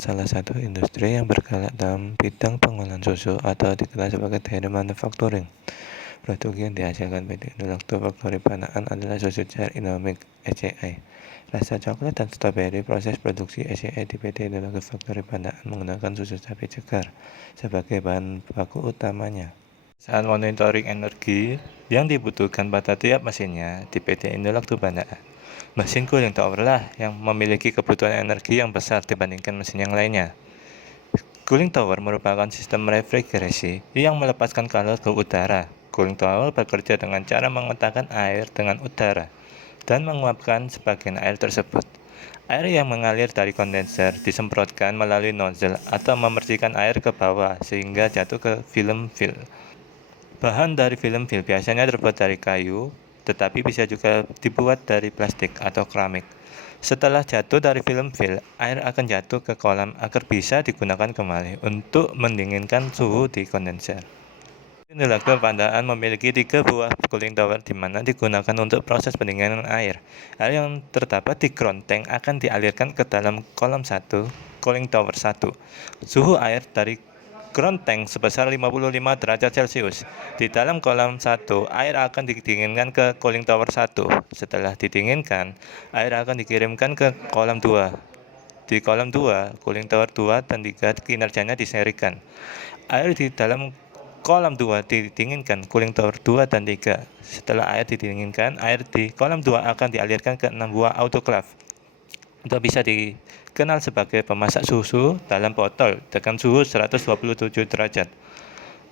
salah satu industri yang bergerak dalam bidang pengolahan susu atau dikenal sebagai dairy manufacturing. Produk yang dihasilkan PT Indolacto Factory Panaan adalah susu cair Indomilk (ECI). Rasa coklat dan stroberi. Proses produksi ECI di PT Indolacto Factory Panaan menggunakan susu sapi segar sebagai bahan baku utamanya. Saat monitoring energi yang dibutuhkan pada tiap mesinnya di PT Indolacto Panaan, mesin cooling tower lah yang memiliki kebutuhan energi yang besar dibandingkan mesin yang lainnya. Cooling tower merupakan sistem refrigerasi yang melepaskan kalor ke udara. Cooling tower bekerja dengan cara mengetakkan air dengan udara dan menguapkan sebagian air tersebut. Air yang mengalir dari kondenser disemprotkan melalui nozzle atau memercikan air ke bawah sehingga jatuh ke film fill. Bahan dari film fill biasanya terbuat dari kayu, tetapi bisa juga dibuat dari plastik atau keramik. Setelah jatuh dari film fill, air akan jatuh ke kolam agar bisa digunakan kembali untuk mendinginkan suhu di kondenser. Indolacto Pandaan memiliki 3 buah cooling tower di mana digunakan untuk proses pendinginan air. Air yang terdapat di ground tank akan dialirkan ke dalam kolam 1, cooling tower 1. Suhu air dari ground tank sebesar 55 derajat Celcius. Di dalam kolam 1, air akan didinginkan ke cooling tower 1. Setelah didinginkan, air akan dikirimkan ke kolam 2. Di kolam 2, cooling tower 2 dan 3 kinerjanya diserikan. Air di dalam kolam 2 didinginkan cooling tower 2 dan 3. Setelah air didinginkan, air di kolam 2 akan dialirkan ke 6 buah autoclave atau bisa dikenal sebagai pemasak susu dalam botol dengan suhu 127 derajat.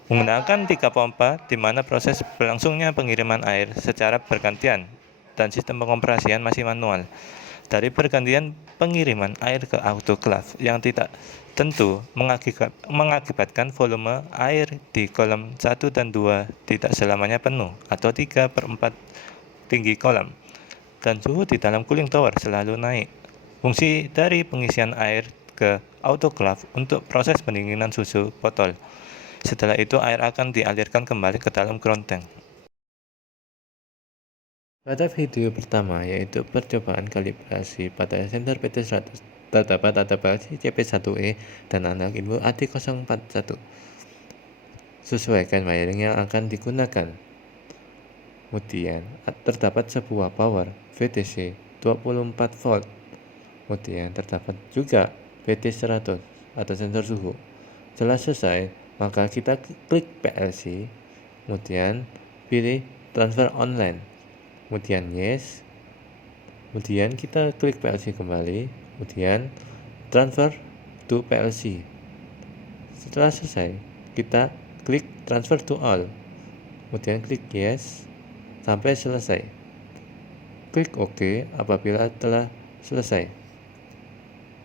Menggunakan 3 pompa di mana proses berlangsungnya pengiriman air secara bergantian dan sistem pengoperasian masih manual. Dari pergantian pengiriman air ke autoclave yang tidak tentu mengakibatkan volume air di kolam 1 dan 2 tidak selamanya penuh atau 3/4 tinggi kolam, dan suhu di dalam cooling tower selalu naik. Fungsi dari pengisian air ke autoclave untuk proses pendinginan susu botol. Setelah itu air akan dialirkan kembali ke dalam ground tank. Pada video pertama, yaitu percobaan kalibrasi pada sensor PT100, terdapat adaptasi CP1E dan analog input AD041. Sesuaikan wiring yang akan digunakan. Kemudian terdapat sebuah power VDC 24 volt. Kemudian terdapat juga PT100 atau sensor suhu. Setelah selesai, maka kita klik PLC, kemudian pilih transfer online, kemudian yes, kemudian kita klik PLC kembali, kemudian transfer to PLC. Setelah selesai, kita klik transfer to all, kemudian klik yes sampai selesai. Klik OK apabila telah selesai.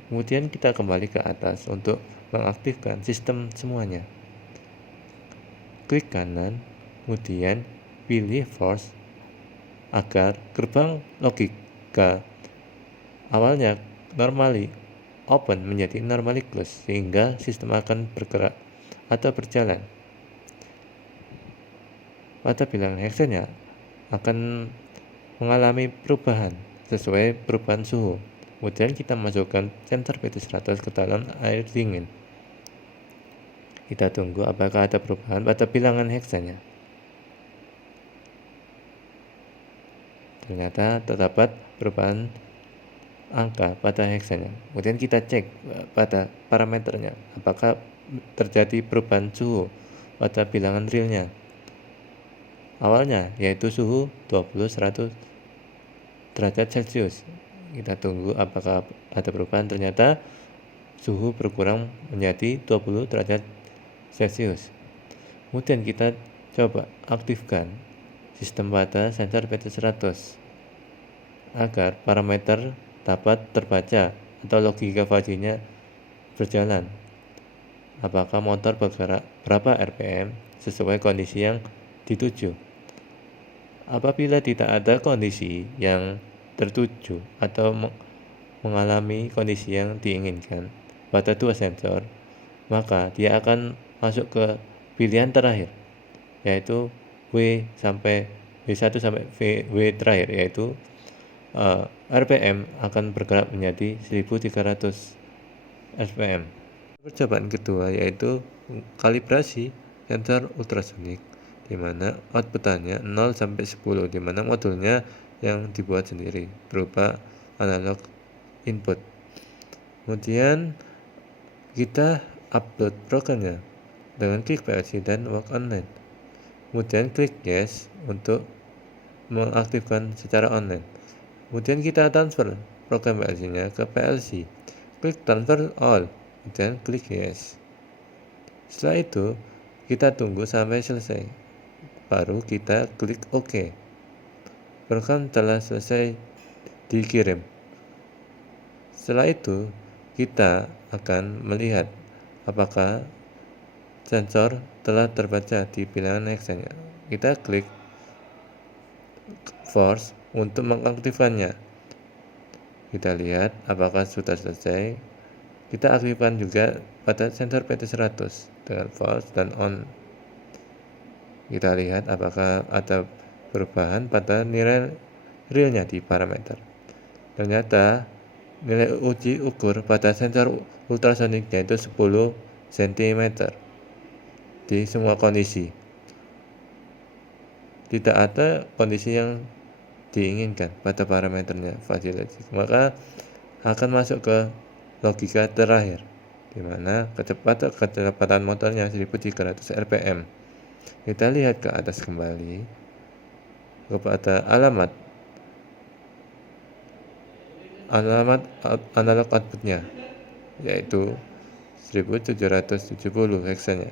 Kemudian kita kembali ke atas untuk mengaktifkan sistem semuanya. Klik kanan, kemudian pilih force agar gerbang logika awalnya normally open menjadi normally close sehingga sistem akan bergerak atau berjalan. Pada bilangan hexenya akan mengalami perubahan sesuai perubahan suhu. Kemudian kita masukkan sensor PT100 ke dalam air dingin. Kita tunggu apakah ada perubahan pada bilangan heksanya. Ternyata terdapat perubahan angka pada heksanya. Kemudian kita cek pada parameternya apakah terjadi perubahan suhu pada bilangan realnya. Awalnya yaitu suhu 20-100 derajat Celcius. Kita tunggu apakah ada perubahan. Ternyata suhu berkurang menjadi 20 derajat Celcius. Kemudian kita coba aktifkan sistem pada sensor PT100 agar parameter dapat terbaca atau logika fajinya berjalan. Apakah motor bergerak berapa RPM sesuai kondisi yang dituju. Apabila tidak ada kondisi yang tertuju atau mengalami kondisi yang diinginkan pada dua sensor, maka dia akan masuk ke pilihan terakhir, yaitu W1 sampai W terakhir, yaitu RPM akan bergerak menjadi 1300 RPM. Percobaan kedua yaitu kalibrasi sensor ultrasonik, di mana outputannya 0 sampai 10, di mana modulnya yang dibuat sendiri berupa analog input. Kemudian kita upload programnya dengan klik PLC dan work online. Kemudian klik yes untuk mengaktifkan secara online. Kemudian kita transfer program PLC-nya ke PLC. Klik transfer all dan klik yes. Setelah itu kita tunggu sampai selesai, baru kita klik OK. Program telah selesai dikirim. Setelah itu kita akan melihat apakah sensor telah terbaca di bilangan X-nya. Kita klik force untuk mengaktifkannya. Kita lihat apakah sudah selesai. Kita aktifkan juga pada sensor PT100 dengan false dan on. Kita lihat apakah ada perubahan pada nilai realnya di parameter. Ternyata nilai uji ukur pada sensor ultrasonik yaitu 10 cm di semua kondisi. Tidak ada kondisi yang diinginkan pada parameternya facility, maka akan masuk ke logika terakhir, di mana kecepatan motornya 1300 rpm. Kita lihat ke atas kembali kepada alamat analog outputnya, yaitu 1770 heksanya.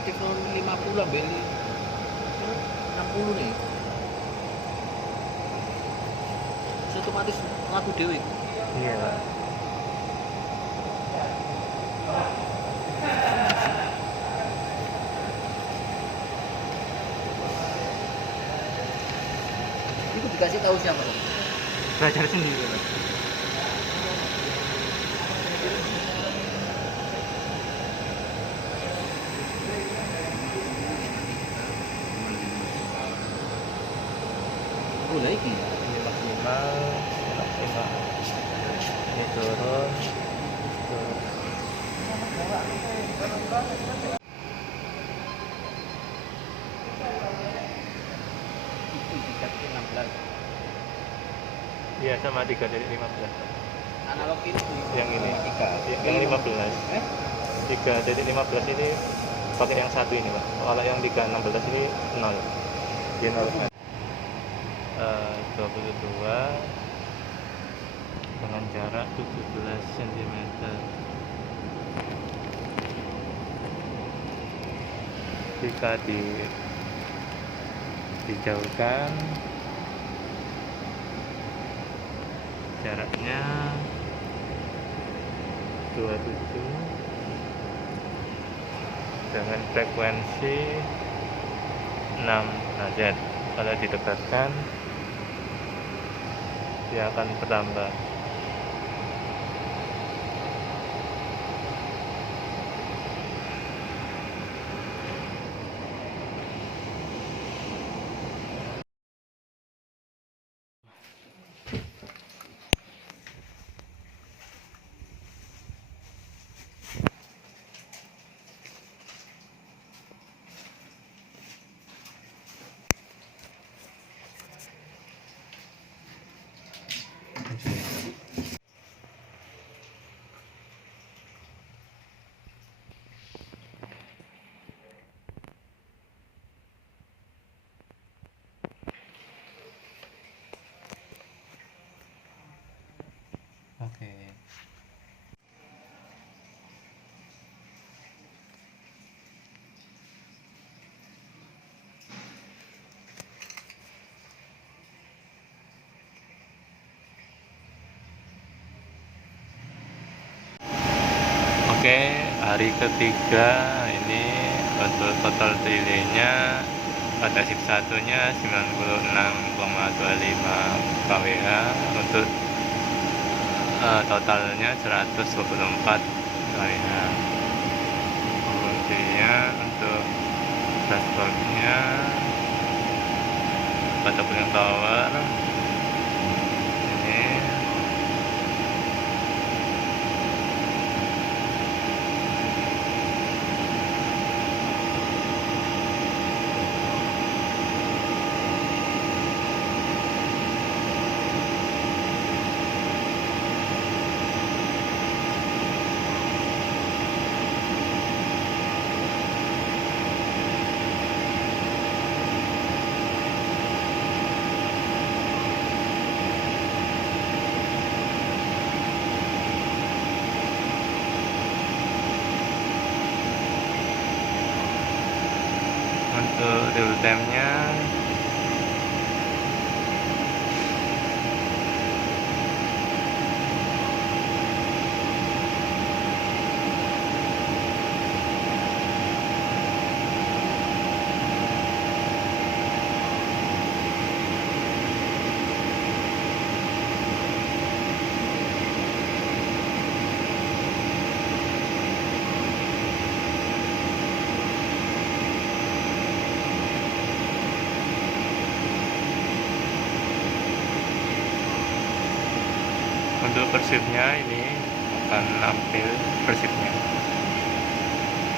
Aktif 50 ambil 60 nih. Otomatis lagu dewi. Iya, Pak. Itu dikasih tahu siapa? Belajar sendiri, Pak. Oh, lagi. Ini maksimal, ini turun. Tingkat 16. Iya, sama 3.15. Analog ini Yang ini 3. yang 15. 3.15 ini pakai yang satu ini, Pak. Kalau yang 3.16 ini 0. Dia 0. 22 dengan jarak 17 cm. Jika dijauhkan jaraknya 27 dengan frekuensi 6 Hz. Kalau didekatkan dia akan bertambah. Oke, hari ketiga ini untuk total delay-nya pada shift satunya 96,25 kWh, untuk totalnya 124 kWh. Kemudian untuk dashboard-nya pada cooling tower ini untuk real time-nya untuk persibnya ini akan nampil persibnya.